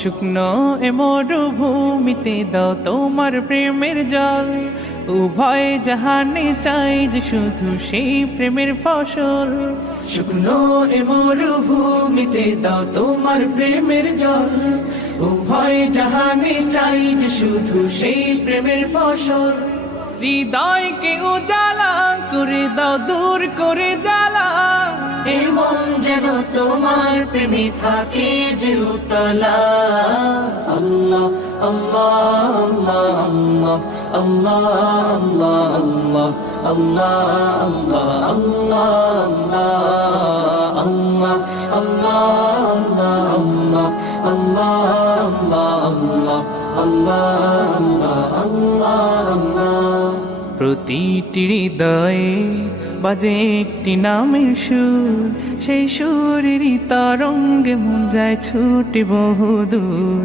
শুকনো এ মরুভূমিতে দাও তোমার প্রেমের জল, উভয় জাহানে চাই যে শুধু সেই প্রেমের ফসল। শুকনো এ মরুভূমিতে দাও তোমার প্রেমের জল, উভয় জাহানে চাই যে শুধু সেই প্রেমের ফসল। হৃদয়কে উজালা করে দাও, দূর করে জ্বালা, এমন যেন তোমার প্রেমে থাকে যে উতলা। আল্লাহ আল্লাহ আল্লাহ আল্লাহ আল্লাহ আল্লাহ আল্লাহ আল্লাহ আল্লাহ আল্লাহ আল্লাহ আল্লাহ আল্লাহ। প্রতিটি হৃদয়ে বাজে একটি নামের সুর, সেই সুরেরই তরঙ্গে মন যায় ছুটে বহুদূর।